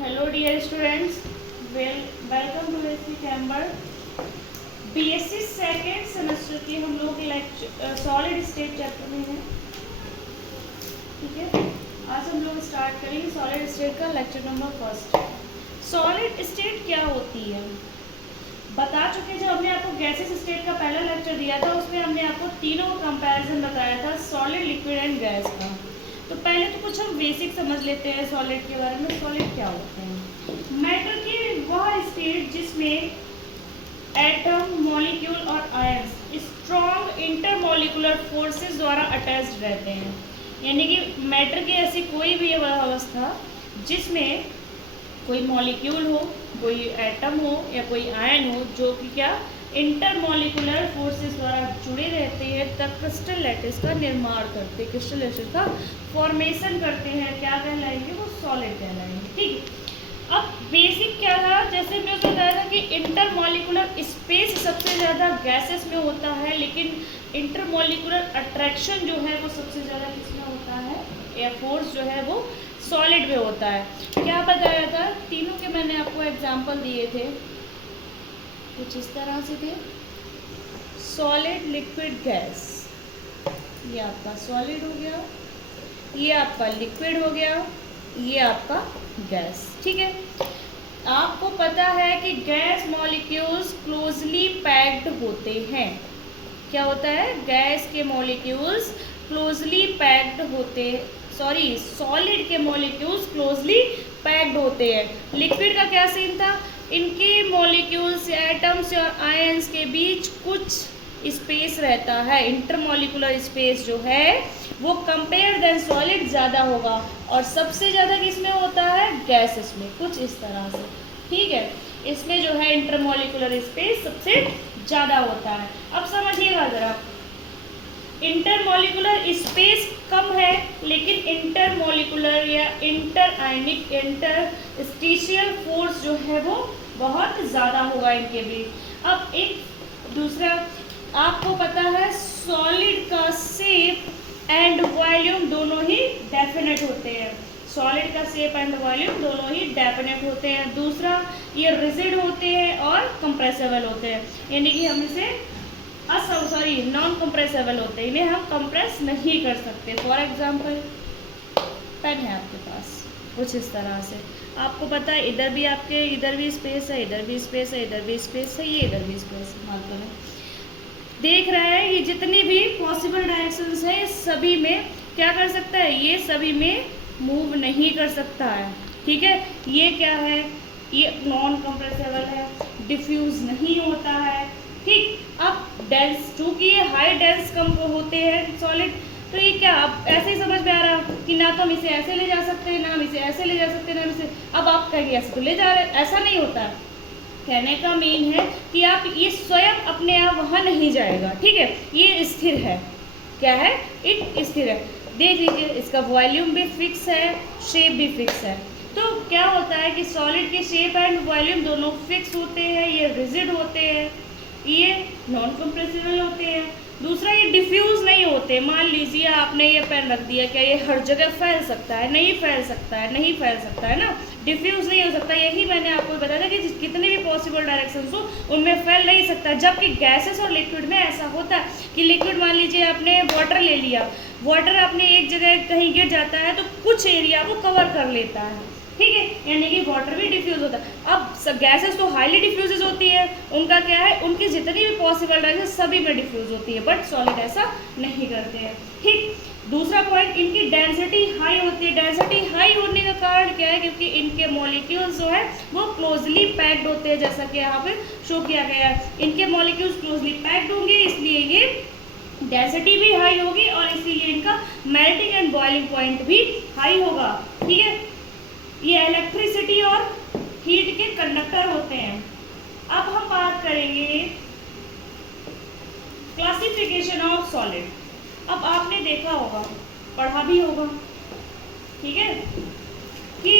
Hello dear students, welcome to SC Chamber। BSc second semester के हम लोग solid state chapter में हैं। ठीक है, आज हम लोग स्टार्ट करेंगे सॉलिड स्टेट का lecture number first. Solid state क्या होती है बता चुके। जब हमने आपको गैसेस स्टेट का पहला लेक्चर दिया था उसमें हमने आपको तीनों कंपैरिजन बताया था, सॉलिड, लिक्विड एंड गैस का। तो पहले तो कुछ हम बेसिक समझ लेते हैं सॉलिड के बारे में। सॉलिड क्या होते हैं? मैटर की वह स्टेट जिसमें एटम, मॉलिक्यूल और आयंस स्ट्रॉन्ग इंटरमॉलिक्यूलर फोर्सेस द्वारा अटैच्ड रहते हैं। यानी कि मैटर की ऐसी कोई भी अवस्था जिसमें कोई मॉलिक्यूल हो, कोई एटम हो या कोई आयन हो जो कि क्या इंटरमॉलिक्यूलर फोर्सेस द्वारा जुड़े रहते हैं, तब क्रिस्टल लैटिस का निर्माण करते हैं, क्रिस्टल लैटिस का फॉर्मेशन करते हैं। क्या कहलाएंगे? वो सॉलिड कहलाएंगे। ठीक है, अब बेसिक क्या था, जैसे मैं उसमें बताया था कि इंटरमॉलिक्यूलर स्पेस सबसे ज़्यादा गैसेस में होता है, लेकिन इंटरमॉलिक्यूलर अट्रैक्शन जो है वो सबसे ज़्यादा किसमें होता है, या फोर्स जो है वो सॉलिड में होता है। क्या बताया था? तीनों के मैंने आपको एग्जाम्पल दिए थे, कुछ इस तरह से थे। Solid, liquid, gas. ये आपका सॉलिड हो गया, ये आपका लिक्विड हो गया, ये आपका गैस। ठीक है, आपको पता है कि गैस मॉलिक्यूल्स क्लोजली पैक्ड होते हैं। क्या होता है? गैस के मॉलिक्यूल्स क्लोजली पैक्ड होते, सॉलिड के मॉलिक्यूल्स क्लोजली पैक्ड होते हैं। लिक्विड का क्या सीन था? इनके मॉलिक्यूल्स, एटम्स और आयंस के बीच कुछ स्पेस रहता है, इंटरमॉलिक्यूलर स्पेस जो है वो कंपेयर देन सॉलिड ज़्यादा होगा, और सबसे ज़्यादा किसमें होता है? गैसेस में, कुछ इस तरह से। ठीक है, इसमें जो है इंटरमॉलिक्यूलर स्पेस सबसे ज़्यादा होता है। अब समझिएगा ज़रा, इंटरमॉलिक्यूलर स्पेस कम है लेकिन इंटरमॉलिक्यूलर या इंटर आयनिक, इंटरस्टिशियल फोर्स जो है वो बहुत ज़्यादा होगा इनके बीच। अब एक दूसरा आपको पता है, सॉलिड का शेप एंड वॉल्यूम दोनों ही डेफिनेट होते हैं। सॉलिड का शेप एंड वॉल्यूम दोनों ही डेफिनेट होते हैं। दूसरा, ये रिजिड होते हैं और कंप्रेसिबल होते हैं, यानी कि हम इसे नॉन कंप्रेसिबल होते हैं, इन्हें हम कंप्रेस नहीं कर सकते। फॉर एग्जाम्पल, पेन है आपके पास, कुछ इस तरह से। आपको पता है इधर भी आपके, इधर भी स्पेस है, इधर भी स्पेस है, इधर भी स्पेस है, ये इधर भी स्पेस है। मान लो देख रहा है कि जितनी भी पॉसिबल डायरेक्शंस है सभी में क्या कर सकता है? ये सभी में मूव नहीं कर सकता है। ठीक है, ये क्या है? ये नॉन कंप्रेसिबल है, डिफ्यूज नहीं होता है। ठीक, अब डेंस, चूंकि ये हाई डेंस कम होते हैं सॉलिड, तो ये क्या अब ऐसे ही समझ में आ रहा कि ना तो हम इसे ऐसे ले जा सकते हैं, ना हम इसे ऐसे ले जा सकते हैं, ना हम इसे, अब आप कहेंगे ऐसे तो ले जा रहे हैं, ऐसा नहीं होता है। कहने का मीन है कि आप ये स्वयं अपने आप वहाँ नहीं जाएगा। ठीक है, ये स्थिर है। क्या है? इट स्थिर है। देख लीजिए, इसका वॉल्यूम भी फिक्स है, शेप भी फिक्स है। तो क्या होता है कि सॉलिड के शेप एंड वॉल्यूम दोनों फिक्स होते हैं, ये रिजिड होते हैं, ये नॉन कंप्रेसिबल होते हैं। दूसरा, ये डिफ्यूज नहीं होते। मान लीजिए आपने ये पेन रख दिया, क्या ये हर जगह फैल सकता है? नहीं फैल सकता है, नहीं फैल सकता है ना, डिफ्यूज नहीं हो सकता। यही मैंने आपको बताया था कि कितने भी पॉसिबल डायरेक्शंस हो उनमें फैल नहीं सकता। जबकि गैसेस और लिक्विड में ऐसा होता है कि लिक्विड, मान लीजिए आपने वाटर ले लिया, वाटर आपने एक जगह कहीं गिर जाता है तो कुछ एरिया को कवर कर लेता है। ठीक है, यानी कि वाटर भी डिफ्यूज होता है। अब सब गैसेस तो हाईली डिफ्यूज होती है, उनका क्या है, उनकी जितनी भी पॉसिबल डायरेक्शन सभी में डिफ्यूज होती है, बट सॉलिड ऐसा नहीं करते हैं। ठीक, दूसरा पॉइंट, इनकी डेंसिटी हाई होती है। डेंसिटी हाई होने का कारण क्या है? क्योंकि इनके मॉलिक्यूल्स जो है वो क्लोजली पैक्ड होते हैं, जैसा कि यहाँ पे शो किया गया है। इनके मॉलिक्यूल्स क्लोजली पैक्ड होंगे, इसलिए ये डेंसिटी भी हाई होगी और इसीलिए इनका मेल्टिंग एंड बॉइलिंग पॉइंट भी हाई होगा। ठीक है, ये इलेक्ट्रिसिटी और हीट के कंडक्टर होते हैं। अब हम बात करेंगे क्लासिफिकेशन ऑफ सॉलिड। अब आपने देखा होगा, पढ़ा भी होगा, ठीक है, कि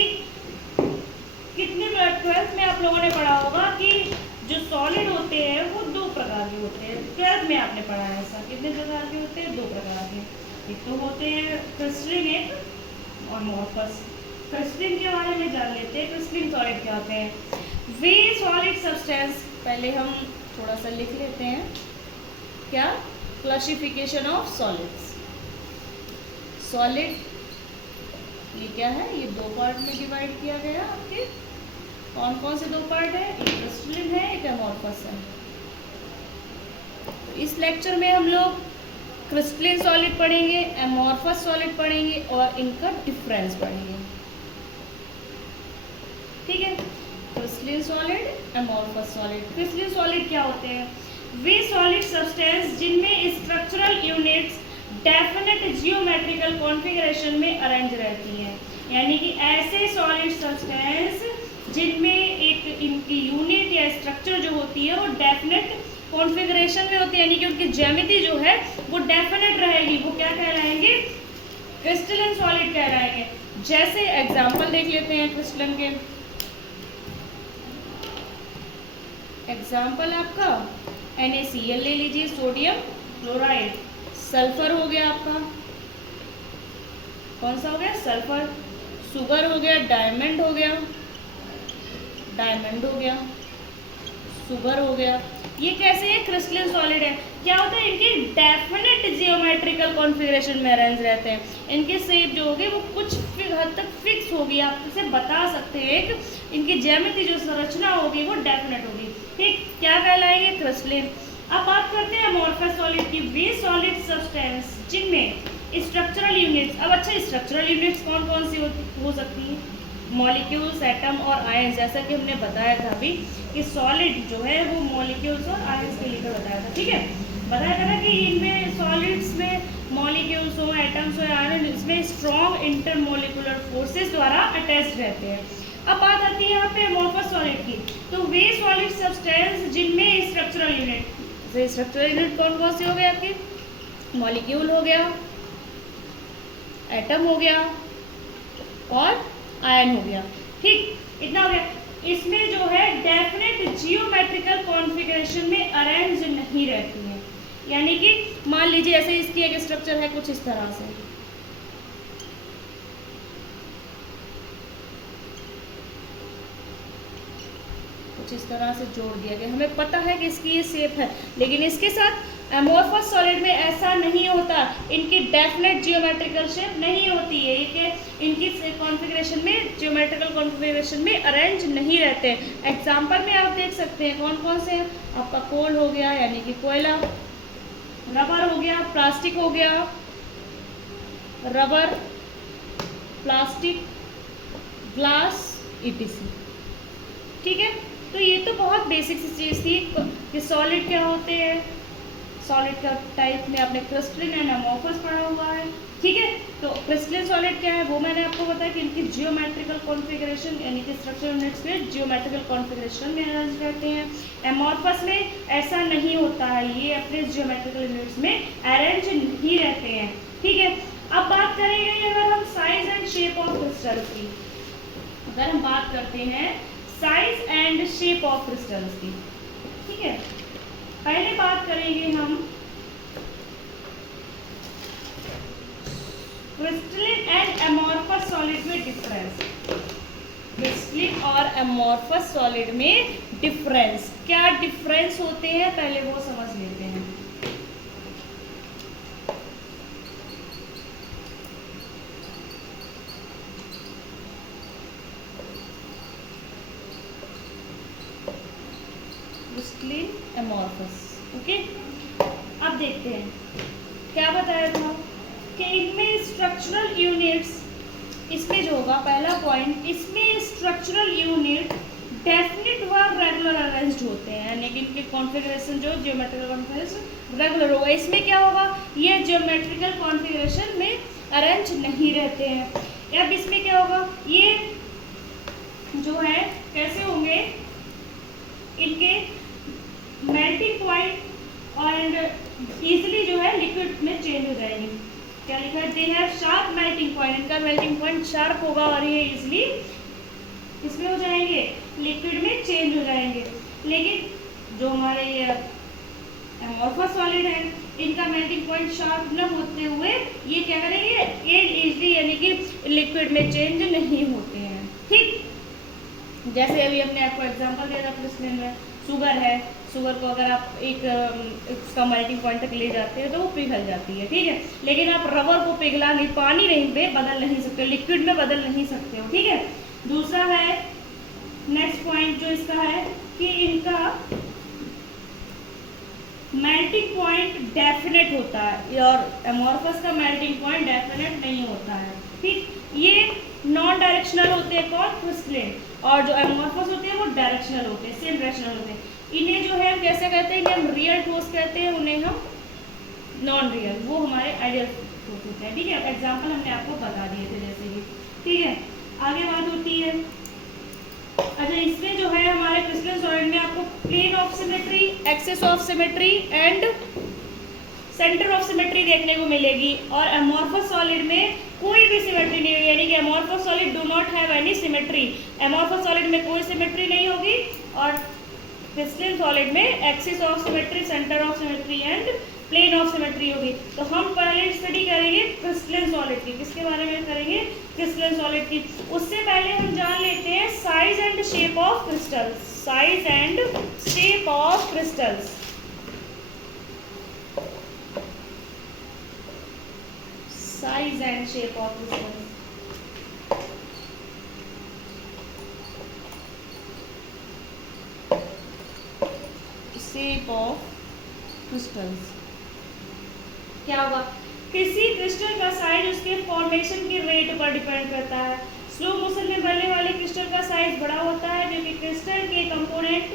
कितने 12th में आप लोगों ने पढ़ा होगा कि जो सॉलिड होते हैं वो दो प्रकार के होते हैं। 12th में आपने पढ़ा है ऐसा। कितने प्रकार के होते हैं? दो प्रकार के। एक तो होते हैं क्रिस्टलिन, एक और अमोर्फस। क्रिस्टलिन के बारे में जान लेते हैं। क्रिस्टलिन सॉलिड क्या होते हैं? वे सॉलिड सब्सटेंस, पहले हम थोड़ा सा लिख लेते हैं क्या, क्लासिफिकेशन ऑफ सॉलिड्स। सॉलिड ये क्या है, ये दो पार्ट में डिवाइड किया गया आपके। कौन कौन से दो पार्ट है? एक क्रिस्टलिन है, एक एमोर्फस है। तो इस लेक्चर में हम लोग क्रिस्टलिन सॉलिड पढ़ेंगे, एमोर्फस सॉलिड पढ़ेंगे और इनका डिफरेंस पढ़ेंगे। ठीक है, crystalline solid, amorphous solid. Crystalline solid क्या होते हैं? वे सॉलिड सब्सटेंस जिनमें structural units definite geometrical configuration में अरेंज रहती हैं। यानी कि ऐसे सॉलिड सब्सटेंस जिनमें एक इनकी यूनिट या स्ट्रक्चर जो होती है वो डेफिनेट कॉन्फ़िगरेशन में होती है, यानी कि उनकी ज्यामिति जो है वो डेफिनेट रहेगी, वो क्या कहलाएंगे? क्रिस्टलिन सॉलिड कहलाएंगे। जैसे एग्जाम्पल देख लेते हैं क्रिस्टलिन के। एग्जाम्पल आपका NaCl ले लीजिए, सोडियम क्लोराइड। सल्फर हो गया आपका, कौन सा हो गया? सल्फर। सुगर हो गया, डायमंड हो गया, डायमंड हो गया, सुगर हो गया। ये कैसे है? क्रिस्टलिन सॉलिड है। क्या होता है? इनके डेफिनेट जियोमेट्रिकल कॉन्फ़िगरेशन में अरेंज रहते हैं। इनके शेप जो होगी वो कुछ हद तक फिक्स होगी, आप इसे बता सकते हैं कि इनकी ज्यामिति जो संरचना होगी वो डेफिनेट होगी। ठीक, क्या कहलाएंगे? क्रिस्टलिन। अब बात करते हैं अमोर्फस सॉलिड की। वे सॉलिड सब्सटेंस जिनमें स्ट्रक्चरल यूनिट्स, अब अच्छा स्ट्रक्चरल यूनिट्स कौन कौन सी हो सकती हैं? मॉलिक्यूल्स, एटम और आयंस। जैसा कि हमने बताया था अभी कि सॉलिड जो है वो मॉलिक्यूल्स और आयंस के लेकर बताया था। ठीक है, बताया था ना कि इनमें सॉलिड्स में मॉलिक्यूल्स हो, एटम्स हो, आयन, इसमें स्ट्रॉन्ग इंटरमोलिकुलर फोर्सेस द्वारा अटैच्ड रहते हैं। अब बात आती है यहाँ पे अमोर्फस सॉलिड की। तो वे सॉलिड सब्सटेंस जिनमें स्ट्रक्चरल यूनिट, स्ट्रक्चरल यूनिट कौन कौन से हो गए आपके? मॉलिक्यूल हो गया, एटम हो गया और आयन हो गया। ठीक, इतना हो गया। इसमें जो है डेफिनेट जियोमेट्रिकल कॉन्फ़िगरेशन में अरेंज नहीं रहती हैं। यानी कि मान लीजिए ऐसे इसकी एक स्ट्रक्चर है कुछ इस तरह से, कुछ इस तरह से जोड़ दिया गया, हमें पता है कि इसकी ये शेप है, लेकिन इसके साथ एमोर्फस सॉलिड में ऐसा नहीं होता। इनकी डेफिनेट जियोमेट्रिकल शेप नहीं होती है, ये इनकी कॉन्फ़िगरेशन में, जियोमेट्रिकल कॉन्फ़िगरेशन में अरेंज नहीं रहते। एग्जांपल में आप देख सकते हैं कौन कौन से हैं। आपका कोल हो गया यानी कि कोयला, रबर हो गया, प्लास्टिक हो गया, रबर, प्लास्टिक, ग्लास, ETC। ठीक है, तो ये तो बहुत बेसिक सी चीज़ थी कि सॉलिड क्या होते हैं। सॉलिड का टाइप में आपने क्रिस्टलिन एंड अमोर्फस पढ़ा हुआ है। ठीक है, तो क्रिस्टलिन सॉलिड क्या है वो मैंने आपको बताया कि इनकी जियोमेट्रिकल कॉन्फ़िगरेशन यानी कि स्ट्रक्चर यूनिट्स में जियोमेट्रिकल कॉन्फ़िगरेशन में अरेंज रहते हैं। एमोर्फस में ऐसा नहीं होता है, ये अपने जियोमेट्रिकल यूनिट्स में अरेंज नहीं रहते हैं। ठीक है, अब बात करेंगे अगर हम size and shape of crystals की। अगर हम बात करते हैं size and shape of crystals की, ठीक है, पहले बात करेंगे हम क्रिस्टलिन एंड एमोर्फस सॉलिड में डिफरेंस। क्रिस्टलिन और एमोर्फस सॉलिड में डिफरेंस, क्या डिफरेंस होते हैं पहले वो समझ लेते हैं। Crystalline, amorphous, okay. अब देखते हैं क्या बताया था कि इनमें स्ट्रक्चरल यूनिट्स, इसमें जो होगा पहला पॉइंट, इसमें स्ट्रक्चरल यूनिट डेफिनेट व रेगुलर अरेंज्ड होते हैं, यानी कि इनके कॉन्फ़िगरेशन जो जियोमेट्रिकल कॉन्फ़िगरेशन रेगुलर होगा। इसमें क्या होगा, ये जियोमेट्रिकल कॉन्फ़िगरेशन में अरेंज नहीं रहते हैं। अब इसमें क्या होगा, ये जो है कैसे होंगे, इनके मेल्टिंग पॉइंट और इजीली जो है लिक्विड में चेंज हो जाएंगे। क्या लिखा है, they have sharp melting point, इनका मेल्टिंग पॉइंट शार्प होगा और ये इजीली इसमें हो जाएंगे, लिक्विड में चेंज हो जाएंगे। लेकिन जो हमारे ये एमोर्फस सॉलिड है इनका मेल्टिंग पॉइंट शार्प न होते हुए ये क्या करेंगे, ये इजली यानी कि लिक्विड में चेंज नहीं होते हैं। ठीक, जैसे अभी हमने आपको एग्जांपल दिया था क्रिस्टल में, शुगर है, शुगर को अगर आप एक उसका मेल्टिंग पॉइंट तक ले जाते हैं तो वो पिघल जाती है, ठीक है, लेकिन आप रबर को पिघला नहीं, पानी नहीं में बदल नहीं सकते, लिक्विड में बदल नहीं सकते हो, ठीक है। दूसरा है नेक्स्ट पॉइंट जो इसका है कि इनका मेल्टिंग पॉइंट डेफिनेट होता है और एमोर्फस का मेल्टिंग पॉइंट डेफिनेट नहीं होता है। ठीक, ये नॉन डायरेक्शनल होते हैं कौन, क्रिस्टलेन, और जो एमोर्फस होते हैं वो डायरेक्शनल होते हैं, सेम डायरेक्शनल होते हैं। इन्हें जो है हम कैसे कहते हैं, इन्हें हम रियल ठोस कहते हैं, उन्हें हम नॉन रियल, वो हमारे आइडियल ठोस होते हैं। ठीक है, एग्जाम्पल हमने आपको बता दिए थे जैसे कि, ठीक है। आगे बात होती है, अच्छा इसमें जो है हमारे क्रिस्टल सॉलिड में आपको plane of symmetry, axis of symmetry and centre of symmetry देखने को मिलेगी, और एमोर्फस सॉलिड में कोई भी सिमेट्री नहीं होगी, यानी कि amorphous solid do not have any symmetry, amorphous solid में कोई सिमेट्री नहीं होगी, और क्रिस्टल सॉलिड में axis of symmetry, centre of symmetry and plane of symmetry होगी। तो हम पहले स्टडी करेंगे क्रिस्टल सॉलिड की, किसके बारे में करेंगे, क्रिस्टल सॉलिड की। उससे पहले हम जान लेते हैं size and shape of crystals, size and shape of crystals. Size and shape of crystals, shape of crystals क्या होगा, किसी क्रिस्टल का साइज उसके फॉर्मेशन के रेट पर डिपेंड करता है। स्लो मोशन में बनने वाले क्रिस्टल का साइज बड़ा होता है, जो कि क्रिस्टल के कंपोनेंट,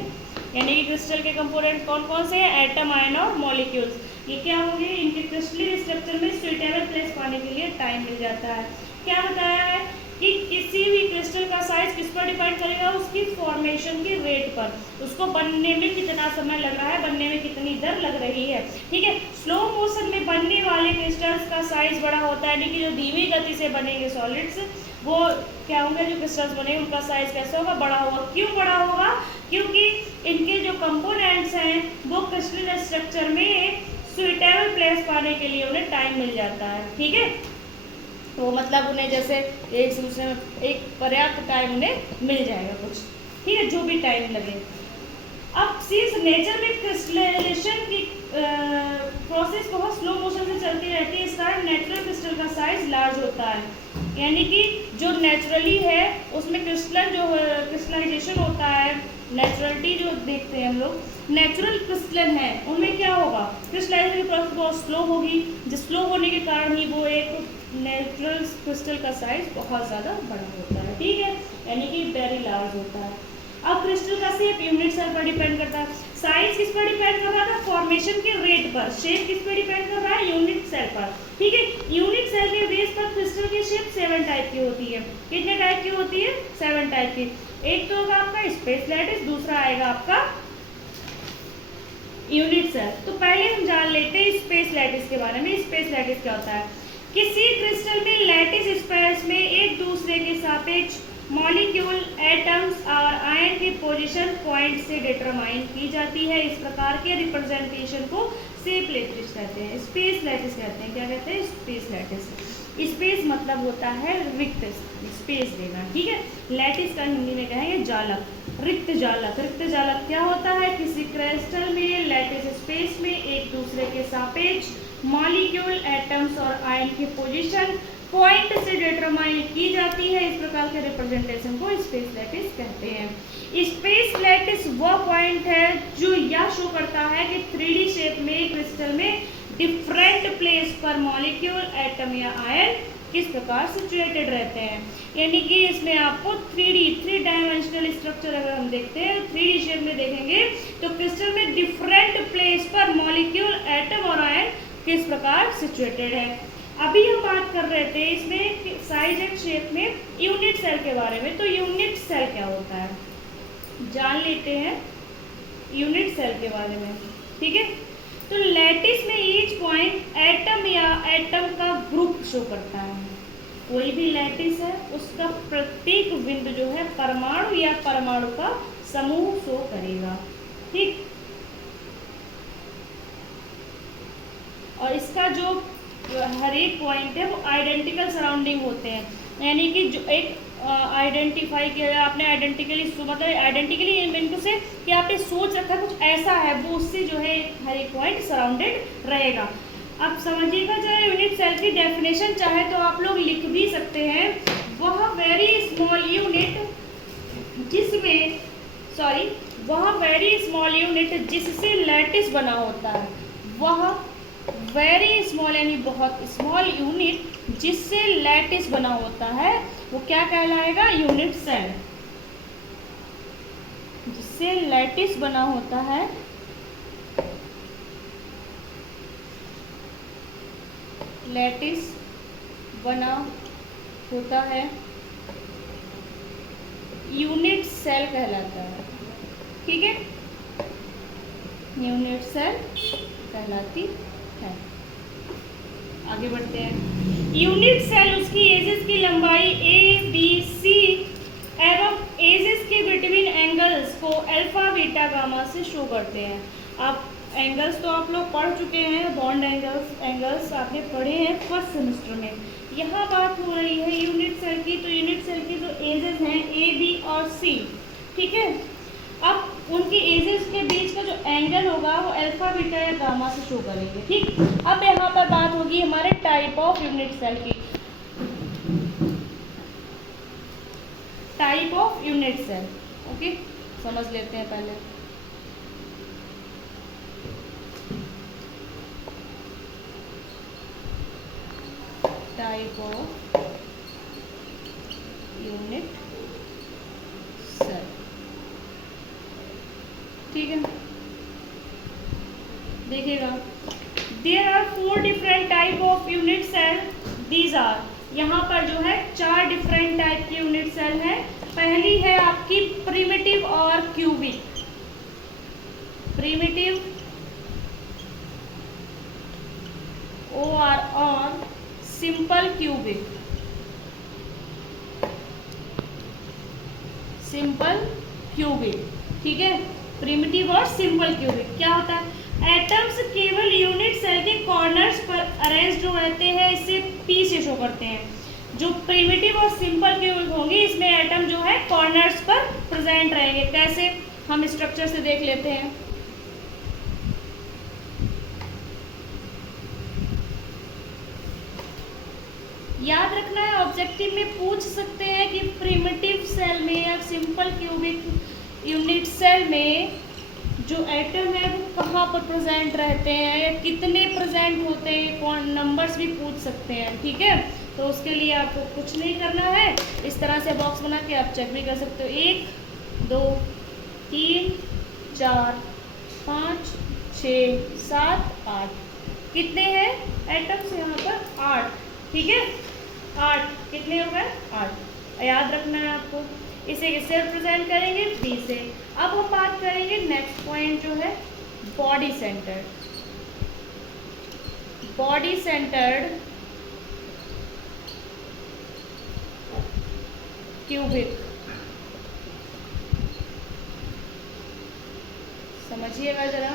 यानी कि क्रिस्टल के कंपोनेंट कौन कौन से हैं, एटम, आयन और मॉलिक्यूल्स, ये क्या होंगे, इनके क्रिस्टलीन स्ट्रक्चर में सुइटेबल प्लेस पाने के लिए टाइम मिल जाता है। क्या बताया है कि किसी भी क्रिस्टल का साइज किस पर डिपेंड करेगा, उसकी फॉर्मेशन के रेट पर, उसको बनने में कितना समय लग रहा है, बनने में कितनी दर लग रही है। ठीक है, स्लो मोशन में बनने वाले क्रिस्टल्स का साइज बड़ा होता है, यानी कि जो धीमी गति से बनेंगे सॉलिड्स, वो क्या होंगे, जो क्रिस्टल्स बनेंगे उनका साइज कैसे होगा, बड़ा होगा। क्यों बड़ा होगा, क्योंकि इनके जो कंपोनेंट्स हैं वो क्रिस्टल स्ट्रक्चर में सुइटेबल प्लेस पाने के लिए उन्हें टाइम मिल जाता है। ठीक है, तो मतलब उन्हें जैसे एक दूसरे में एक पर्याप्त टाइम उन्हें मिल जाएगा कुछ, ठीक है, जो भी टाइम लगे। अब सिंस नेचर में क्रिस्टलाइजेशन की प्रोसेस बहुत स्लो मोशन से चलती रहती है, इस कारण नेचुरल क्रिस्टल का साइज लार्ज होता है, यानी कि जो नेचुरली है उसमें क्रिस्टलाइजेशन होता है, नेचुरलिटी जो देखते हैं हम लोग, नेचुरल क्रिस्टलन है उनमें क्या होगा, क्रिस्टलाइजेशन की प्रोसेस बहुत स्लो होगी, जिस स्लो होने के कारण ही वो एक नेचुरल क्रिस्टल का साइज बहुत ज़्यादा बड़ा होता है। ठीक है, यानी कि वेरी लार्ज होता है। अब क्रिस्टल का शेप यूनिट सेल पर डिपेंड करता है, साइज किस पर डिपेंड कर रहा था, फॉर्मेशन के रेट पर, शेप किस पर डिपेंड कर रहा है, यूनिट सेल पर। ठीक है, यूनिट सेल के बेस पर क्रिस्टल की शेप 7 टाइप की होती है। कितने टाइप की होती है, 7 टाइप की। एक तो होगा आपका स्पेस लैटिस, दूसरा आएगा आपका यूनिट सेल। तो पहले हम जान लेते हैं स्पेस लैटिस के बारे में। स्पेस लैटिस क्या होता है, किसी क्रिस्टल में लैटिस स्पेस में एक दूसरे के सापेक्ष मॉलिक्यूल, एटम्स और आयन की पोजीशन पॉइंट से डिटरमाइन की जाती है। इस प्रकार के रिप्रेजेंटेशन को शेप लैटिस कहते हैं, स्पेस लैटिस कहते हैं। क्या कहते हैं, स्पेस लैटिस। स्पेस मतलब होता है रिक्त, स्पेस देना। ठीक है, लैटिस का हिंदी में कहेंगे जालक, रिक्त जालक। रिक्त जालक क्या होता है, किसी क्रिस्टल में लैटिस स्पेस में एक दूसरे के सापेक्ष मॉलिक्यूल, एटम्स और आयन की पोजीशन पॉइंट से डिटरमाइन की जाती है। इस प्रकार के रिप्रेजेंटेशन को स्पेस लैटिस कहते हैं। स्पेस लैटिस वह पॉइंट है जो यह शो करता है कि 3D शेप में क्रिस्टल में डिफरेंट प्लेस पर मॉलिक्यूल, एटम या आयन किस प्रकार सिचुएटेड रहते हैं। यानी कि इसमें आपको 3 डायमेंशनल स्ट्रक्चर अगर हम देखते हैं 3D शेप में देखेंगे तो क्रिस्टल में डिफरेंट प्लेस पर मॉलिक्यूल, एटम और आयन किस प्रकार सिचुएटेड है। अभी हम बात कर रहे थे इसमें साइज एंड शेप में यूनिट सेल के बारे में। तो यूनिट सेल क्या होता है, जान लेते हैं यूनिट सेल के बारे में। ठीक है, तो लैटिस में ईच पॉइंट एटम या एटम का ग्रुप शो करता है। कोई भी लैटिस है उसका प्रत्येक बिंदु जो है परमाणु या परमाणु का समूह शो करेगा। ठीक, और इसका जो हर एक पॉइंट है वो आइडेंटिकल सराउंडिंग होते हैं, यानी कि जो एक आइडेंटिफाई किया आपने आइडेंटिकली, मतलब आइडेंटिकली मीन से कि आपने सोच रखा कुछ ऐसा है, वो उससे जो है हर एक पॉइंट सराउंडेड रहेगा। अब समझिएगा जरा यूनिट सेल की डेफिनेशन चाहे तो आप लोग लिख भी सकते हैं। वह वेरी स्मॉल यूनिट जिसमें वह वेरी स्मॉल यूनिट जिससे लैटिस बना होता है, वह वेरी स्मॉल यानी बहुत स्मॉल यूनिट जिससे लैटिस बना होता है वो क्या कहलाएगा? Unit cell. जिससे लैटिस बना होता है लैटिस बना होता है यूनिट सेल कहलाता है। ठीक है, यूनिट सेल कहलाती है। आगे बढ़ते हैं। यूनिट सेल उसकी एजेस की लंबाई ए बी सी एवं एजेस के बिटवीन एंगल्स को अल्फा बीटा गामा से शो करते हैं। आप एंगल्स तो आप लोग पढ़ चुके हैं, बॉन्ड एंगल्स आपने पढ़े हैं फर्स्ट सेमेस्टर में। यहाँ बात हो रही है यूनिट सेल की, तो यूनिट सेल की जो एजेस हैं ए बी और सी, ठीक है, अब उनकी एजेस के बीच का जो एंगल होगा वो अल्फा बीटा या गामा से शो करेंगे। ठीक, अब यहाँ पर बात होगी हमारे टाइप ऑफ यूनिट सेल की। Type of unit cell, okay, समझ लेते हैं पहले। टाइप ऑफ यूनिट सेल, ठीक है, देखिएगा। There are 4 different type of unit cell. These are, यहाँ पर जो है 4 डिफरेंट टाइप की यूनिट सेल है। पहली है आपकी प्रिमिटिव और क्यूबिक। प्रिमिटिव और सिंपल क्यूबिक। सिंपल क्यूबिक, ठीक है, प्रिमिटिव और सिंपल क्यूबिक। क्या होता है? एटम्स केवल यूनिट सेल के कॉर्नर्स पर अरेंज जो रहते हैं इसे पी से शो करते हैं। जो प्रिमिटिव और सिंपल क्यूबिक होंगे इसमें एटम जो है कॉर्नर्स पर प्रेजेंट रहेंगे। कैसे, हम स्ट्रक्चर से देख लेते हैं। याद रखना है, ऑब्जेक्टिव में पूछ सकते हैं कि प्रिमिटिव सेल में या सिंपल क्यूबिक यूनिट सेल में जो एटम है वो कहाँ पर प्रेजेंट रहते हैं या कितने प्रेजेंट होते हैं, कौन नंबर्स भी पूछ सकते हैं। ठीक है, तो उसके लिए आपको कुछ नहीं करना है, इस तरह से बॉक्स बना के आप चेक भी कर सकते हो। 1 2 3 4 5 6 7 8 कितने हैं एटम्स यहाँ पर? 8। ठीक है, 8 कितने हो गए? 8 याद रखना है आपको। इसे किससे रिप्रेजेंट करेंगे? बी से। अब हम बात करेंगे नेक्स्ट पॉइंट जो है body centred. Body centred cubic, समझिएगा जरा।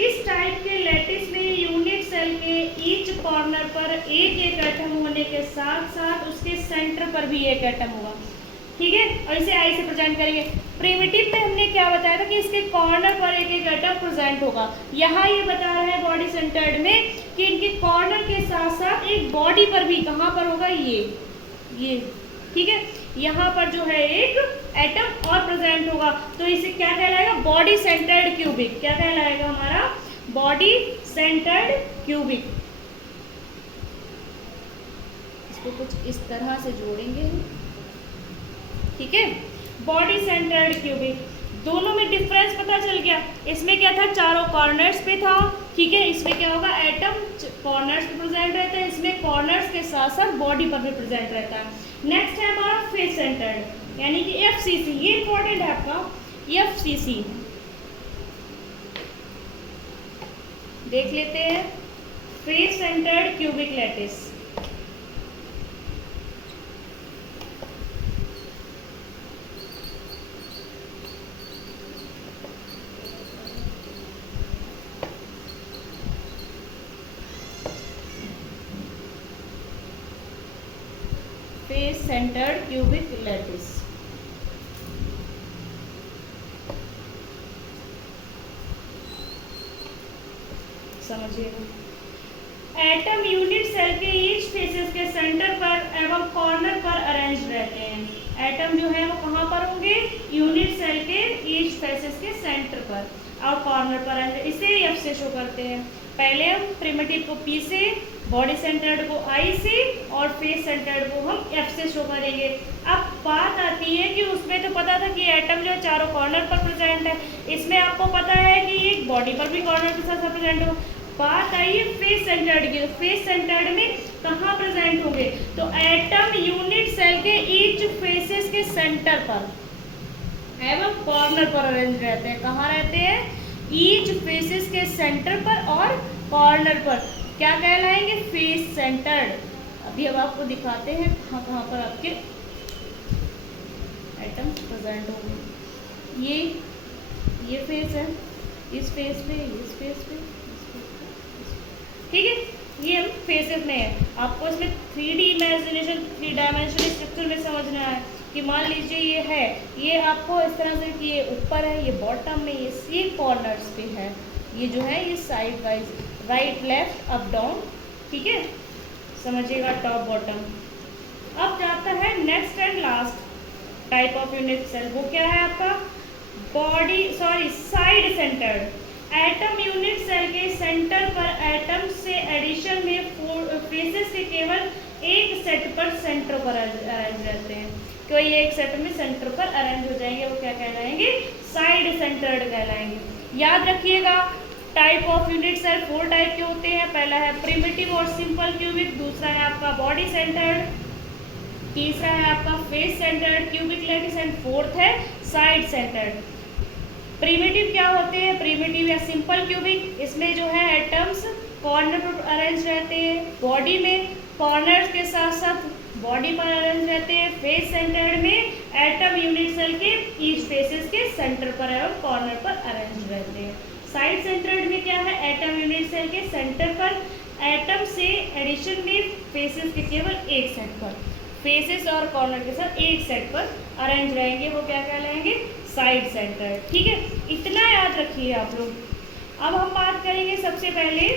इस टाइप के लैटिस में यूनिट सेल के ईच कॉर्नर पर एक एटम होने के साथ साथ उसके सेंटर पर भी एक एटम होगा। ठीक है, और इसे आई से प्रेजेंट करेंगे। प्रिमिटिव में हमने क्या बताया था कि इसके कॉर्नर पर एक एक एटम प्रेजेंट होगा। यहाँ ये बता रहा है बॉडी सेंटर्ड में कि इनके कॉर्नर के साथ साथ एक बॉडी पर भी कहाँ पर होगा? ये ठीक है, यहाँ पर जो है एक एटम और प्रेजेंट होगा, तो इसे क्या कहलाएगा? Body centred cubic. क्या कहलाएगा हमारा? Body centred cubic. इसको कुछ इस तरह से जोड़ेंगे, ठीक है, बॉडी सेंटर्ड क्यूबिक। दोनों में डिफरेंस पता चल गया। इसमें क्या था? चारों कॉर्नर्स पे था, ठीक है, इसमें क्या होगा? एटम कॉर्नर्स पे प्रेजेंट रहता है, इसमें कॉर्नर्स के साथ साथ बॉडी पर भी प्रेजेंट रहता है। नेक्स्ट है हमारा फेस सेंटर्ड, यानी कि एफसीसी। ये इंपॉर्टेंट है आपका, एफसीसी देख लेते हैं। Face centred cubic lattice. Centred cubic lattice. समझिएगा, एटम यूनिट सेल के ईच फेसेस के सेंटर पर एवं कॉर्नर पर अरेंज रहते हैं। एटम जो है वो कहाँ पर होंगे, यूनिट सेल के ईच फेसेस के सेंटर पर और कॉर्नर पर अरेंज, इसे एफ से शो करते हैं। पहले हम प्रिमिटिव को पी से, बॉडी सेंटर्ड को आई से और फेस सेंटर्ड को हम एफ से शो करेंगे। अब बात आती है कि उसमें तो पता था कि एटम जो है चारों कॉर्नर पर प्रेजेंट है, इसमें आपको पता है कि ये बॉडी पर भी कॉर्नर के साथ प्रेजेंट हो। बात आई है फेस सेंटर्ड की, तो फेस सेंटर्ड में कहाँ प्रेजेंट होंगे, तो एटम यूनिट सेल के ईच फेसेस के सेंटर पर एवं कॉर्नर पर अरेंज रहते हैं। कहाँ रहते हैं, ईच फेसेस के सेंटर पर और कॉर्नर पर, क्या कहलाएंगे, फेस सेंटर्ड। अभी अब आपको दिखाते हैं कहाँ कहाँ पर आपके एटम प्रेजेंट होंगे। ये फेस है, इस फेस पे, इस फेस पे, ठीक है, ये हम फेसेस में है। आपको इसमें 3D इमेजिनेशन, 3 डायमेंशनल स्ट्रक्चर में समझना है कि मान लीजिए ये है, ये आपको इस तरह से कि ये ऊपर है, ये बॉटम में, ये कॉर्नर्स पे है, ये जो है ये side wise, right left up down, ठीक है, समझिएगा, टॉप बॉटम। अब जाता है next and last type of unit cell, वो क्या है आपका, side centred. Atom unit cell के सेंटर पर एटम से एडिशन में फेसेस के केवल एक सेट पर सेंटर पर अरेंज रहते हैं, कोई एक सेट में सेंटर पर अरेंज हो जाएंगे, वो क्या कहलाएंगे, साइड सेंटर्ड कहलाएंगे। याद रखिएगा, टाइप ऑफ यूनिट सेल 4 टाइप के होते हैं। पहला है प्रिमिटिव और सिंपल क्यूबिक, दूसरा है आपका बॉडी सेंटर्ड, तीसरा है आपका face centred cubic lattice and fourth है साइड सेंटर्ड। प्रिमिटिव क्या होते हैं, प्रिमिटिव या सिंपल क्यूबिक, इसमें जो है एटम्स कॉर्नर पर अरेंज रहते हैं, बॉडी में कॉर्नर्स के साथ साथ बॉडी पर अरेंज रहते हैं। फेस सेंटर्ड में एटम यूनिट सेल के ईच फेसेस के सेंटर पर एवं कॉर्नर पर अरेंज रहते हैं। साइड सेंटर्ड में क्या है, एटम यूनिट सेल के सेंटर पर एटम से एडिशन में फेसेस के केवल एक सेट पर, फेसेस और कॉर्नर के साथ एक सेट पर अरेंज रहेंगे, वो क्या कहलाएंगे, साइड सेंटर। ठीक है, इतना याद रखिए आप लोग। अब हम बात करेंगे सबसे पहले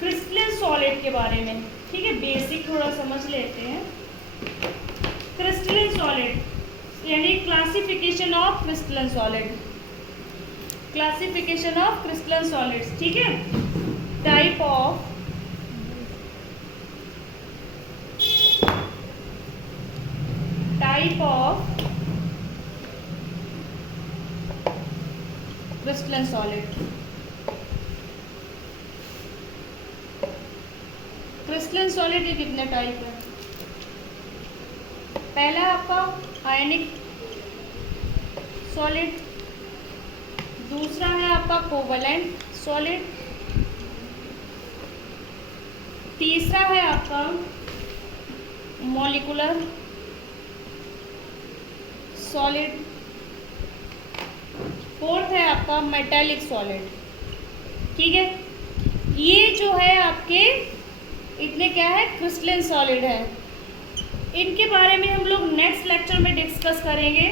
क्रिस्टलन सॉलिड के बारे में, ठीक है, बेसिक थोड़ा समझ लेते हैं। क्रिस्टलन सॉलिड यानी classification of crystalline solid, classification of crystalline solids, ठीक है, type of crystalline solid. Crystalline solid के कितने टाइप है, पहला आपका आयनिक सॉलिड, दूसरा है आपका कोवलेंट सॉलिड, तीसरा है आपका मॉलिक्यूलर सॉलिड, फोर्थ है आपका मेटालिक सॉलिड। ठीक है, ये जो है आपके इतने क्या है, क्रिस्टलन सॉलिड है। इनके बारे में हम लोग नेक्स्ट लेक्चर में डिस्कस करेंगे,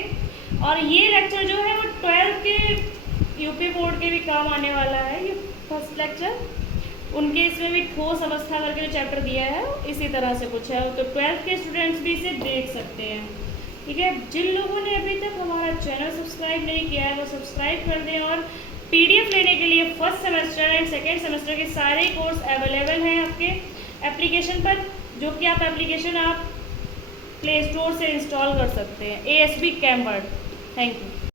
और ये लेक्चर जो है वो 12th के यूपी बोर्ड के भी काम आने वाला है। ये फर्स्ट लेक्चर उनके इसमें भी ठोस अवस्था करके जो चैप्टर दिया है इसी तरह से कुछ है, तो 12th के स्टूडेंट्स भी इसे देख सकते हैं। ठीक है, जिन लोगों ने अभी तक हमारा चैनल सब्सक्राइब नहीं किया है वो सब्सक्राइब कर दें, और पीडीएफ लेने के लिए first semester and second semester के सारे कोर्स अवेलेबल हैं आपके एप्लीकेशन पर, जो कि आप एप्लीकेशन आप प्ले स्टोर से इंस्टॉल कर सकते हैं, ASB कैमवर्ड। Thank you.